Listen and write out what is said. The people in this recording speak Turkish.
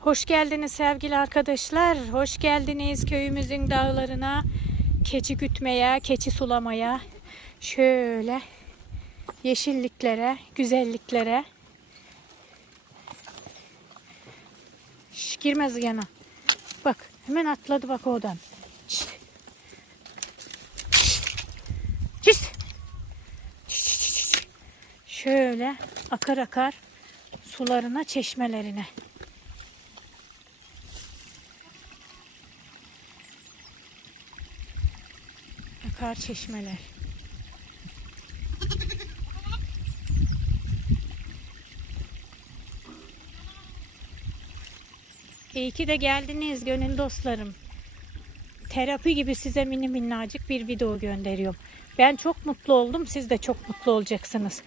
Hoş geldiniz sevgili arkadaşlar. Hoş geldiniz köyümüzün dağlarına. Keçi gütmeye, keçi sulamaya. Şöyle yeşilliklere, güzelliklere. Şş, girmez yana. Bak hemen atladı bak oradan. Şöyle akar akar sularına, çeşmelerine. Akar çeşmeler. İyi ki de geldiniz gönül dostlarım. Terapi gibi size mini minnacık bir video gönderiyorum. Ben çok mutlu oldum. Siz de çok mutlu olacaksınız.